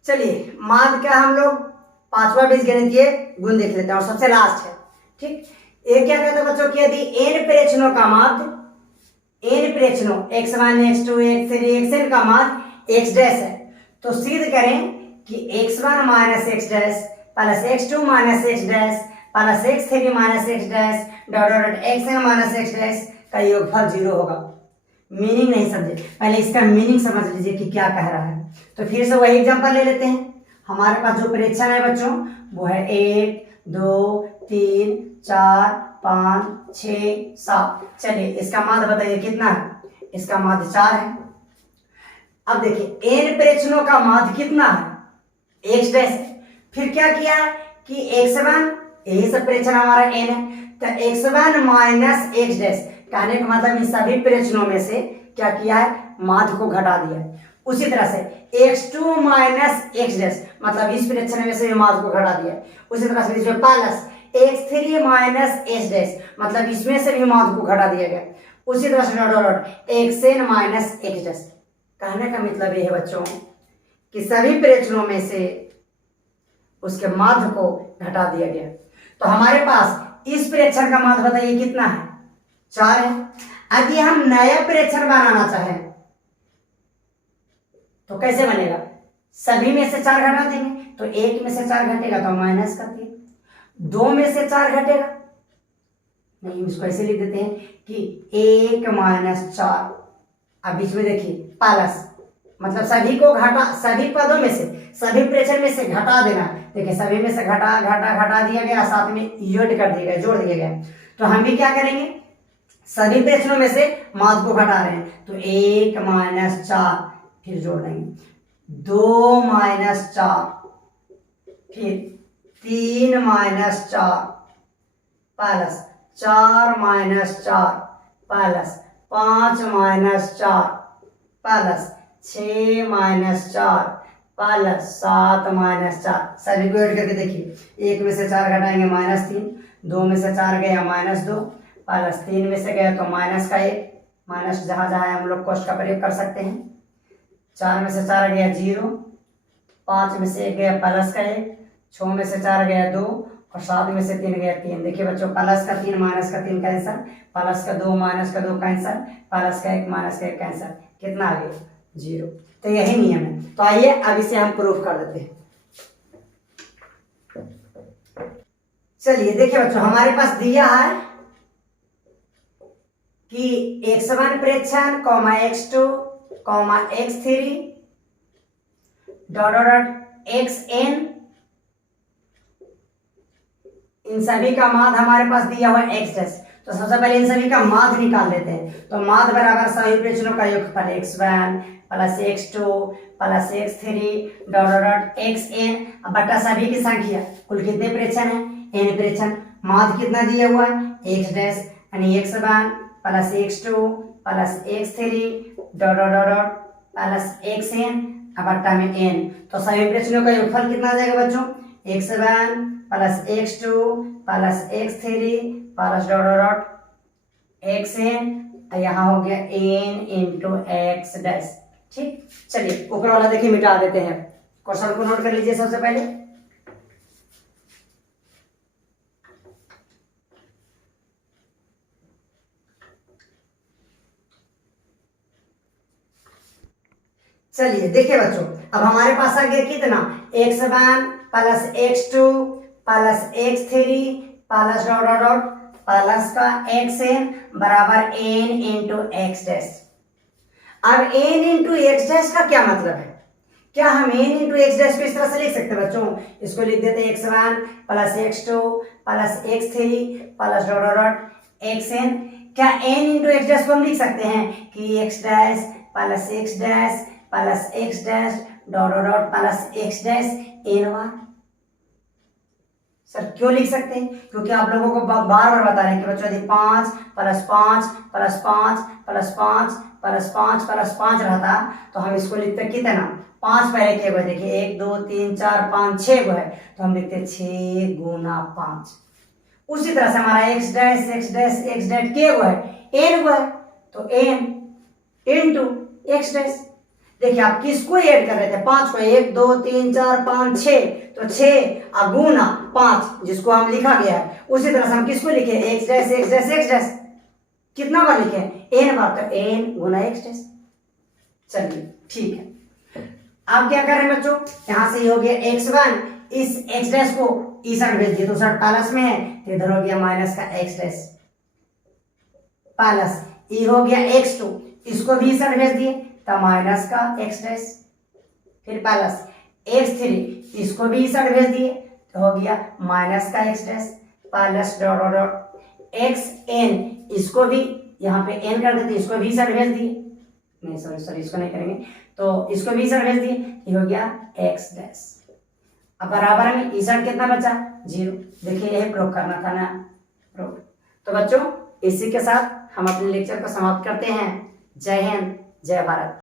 चलिए माध्य का हम लोग पांचवा बीजगणितीय गुण देख लेते हैं और सबसे लास्ट है। ठीक, ये क्या कहता है बच्चों की यदि n प्रेक्षणों का माध्य, n प्रेक्षणों x1 x2 x3 xn का माध्य x डैश है तो सिद्ध करें कि x1 minus x dash plus x2 minus x dash plus x3 minus x dash dot dot xn minus x dash का योगफल 0 होगा। मीनिंग नहीं समझे, पहले इसका मीनिंग समझ लीजिए कि क्या कह रहा है। तो फिर से वही एग्जांपल ले लेते हैं। हमारे पास जो प्रेक्षण है बच्चों वो है 1 2 3 4 5 6 7। चलिए इसका माध्य बताइए कितना है, इसका माध्य 4 है। अब देखिए n प्रेक्षणों का माध्य कितना है, x डैश। फिर क्या किया है कि x1, यही सब प्रेक्षण हमारा n है, तो x1 माइनस x डैश कहने का मतलब इन सभी प्रेक्षणों में से क्या किया है, माध्य को घटा दिया है। उसी तरह से x2 माइनस x डैश मतलब इस प्रेक्षण में से माध्य को घटा दिया है। उसी तरह से इसमें plus x3 minus x dash मतलब इसमें से भी माध्य को घटा दिया गया। उसी तरह से dot dot xn minus x dash. कहने का मतलब ये है बच्चों कि सभी प्रेक्षणों में से उसके माध्य को घटा दिया गया। तो हमारे पास इस प्रेक्षण का माध्य बताइए कितना है, 4 है। यदि हम नया प्रेक्षण बनाना चाहें तो कैसे बनेगा, सभी में से 4 घटा देंगे तो 1 में से 4 घटेगा तो माइनस कर दिए, 2 में से 4 घटेगा, नहीं इसको ऐसे लिख देते हैं कि 1 माइनस 4। अब बीच में देखिए प्लस मतलब सभी को घटा, सभी पदों में से सभी प्रेक्षण में से घटा देना। देखिए सभी में से घटा घटा घटा दिया गया, साथ में योग कर दिया गया, जोड़ दिया गया। तो हम भी क्या करेंगे, सभी प्रेक्षणों में से माध्य को घटा रहे हैं तो 1 माइनस 4 फिर जोड़ देंगे 2 माइनस 4 फिर 3 minus 4 plus 4 minus 4 plus 5 minus 4 plus 6 minus 4 plus 7 minus 4। सभी को ऐड करके देखिए 1 में से 4 घटाएंगे -3, 2 में से 4 गया -2 प्लस 3 में से गया तो माइनस का 1, माइनस जहाँ जहाँ हम लोग कोष्ठ का प्रयोग कर सकते हैं। 4 में से 4 गया 0, 5 में से 1 गया प्लस का 1, 6 में से 4 गया 2 और 7 में से 3 गया 3। देखिए बच्चों प्लस का 3 माइनस का 3 कैंसर, प्लस का 2 माइनस का 2 कैंसर, प्लस का 1 माइनस का 1 कैंसर, कितना आ गया 0। तो यही नियम है। तो आइए अब इसे हम प्रूफ कर देते हैं। चलिए देखिए बच्चों हमारे पास दिया है कि x1 प्रेक्षण comma x2 comma x3 dot dot xn, इन सभी का माध्य हमारे पास दिया हुआ x डैश। तो सबसे पहले इन सभी का माध्य निकाल लेते हैं। तो माध्य बराबर सभी प्रेक्षणों का योगफल x1 plus x2 plus x3 dot dot xn बटा सभी की संख्या। कुल कितने प्रेक्षण है, n प्रेक्षण। माध्य कितना दिया हुआ है x डैश यानी x1 plus x2 plus x3 dot dot dot plus xn बट्टा में n। तो सभी प्रेक्षणों का योगफल कितना आ जाएगा बच्चों, x1 plus x2 plus x3 plus dot dot dot xn, यहाँ हो गया n इंटू एक्स डैश। ठीक, चलिए ऊपर वाला देखिए मिटा देते हैं। क्वेश्चन को नोट कर लीजिए सबसे पहले। चलिए देखिए बच्चों, अब हमारे पास आ गया कितना, x1 plus x2 plus x3 plus dot dot dot plus का xn बराबर n इंटू एक्स डैश। अब n इंटू एक्स डैश का क्या मतलब है? क्या हम n इंटू एक्स डैश को इस तरह से लिख सकते हैं बच्चों? इसको लिख देते हैं x1 plus x2 plus x3 plus dot dot dot xn। क्या n इंटू एक्स डैश को हम लिख सकते हैं कि x dash plus x dash plus x dash dot dot dot plus x dash n बार? सर क्यों लिख सकते हैं? क्योंकि आप लोगों को बार बार बता रहे हैं कि बच्चों यदि 5 plus 5 plus 5 plus 5 plus 5 plus 5 रहता तो हम इसको लिखते कितना, 5 पहले के हुए, देखिए 1 2 3 4 5 6 को है तो हम लिखते 6 गुना 5। उसी तरह से हमारा x dash x dash x dash के हुआ है, n हुआ है तो n इंटू x डैश। देखिए आप किसको ऐड कर रहे थे, 5 को, 1 2 3 4 5 6, तो 6 गुना 5 जिसको हम लिखा गया है, उसी तरह से हम किसको लिखे, x dash x dash x dash कितना बार लिखे, n बार, तो n गुना x डैश। चलिए ठीक है, अब क्या कर रहे हैं बच्चों, यहां से ये हो गया x1, इस x डैश को इस साइड भेज दिए तो साइड प्लस में है तो इधर हो गया माइनस का x डैश प्लस, ये हो गया x2, इसको भी इस साइड भेज दिए तो माइनस का x डैश, फिर प्लस x3, इसको भी इस साइड भेज दिए तो हो गया माइनस का x dash plus dot dot dot xn, इसको भी यहाँ पे n कर देते, इसको भी इस साइड भेज दिए, नहीं सॉरी इसको नहीं करेंगे, तो इसको भी इस साइड भेज दिए, ये हो गया x डैश। अब बराबर में इस साइड कितना बचा, 0। देखिए यही प्रूव करना था ना, प्रूव। तो बच्चों इसी के साथ हम अपने लेक्चर को समाप्त करते हैं। जय हिंद, जय भारत।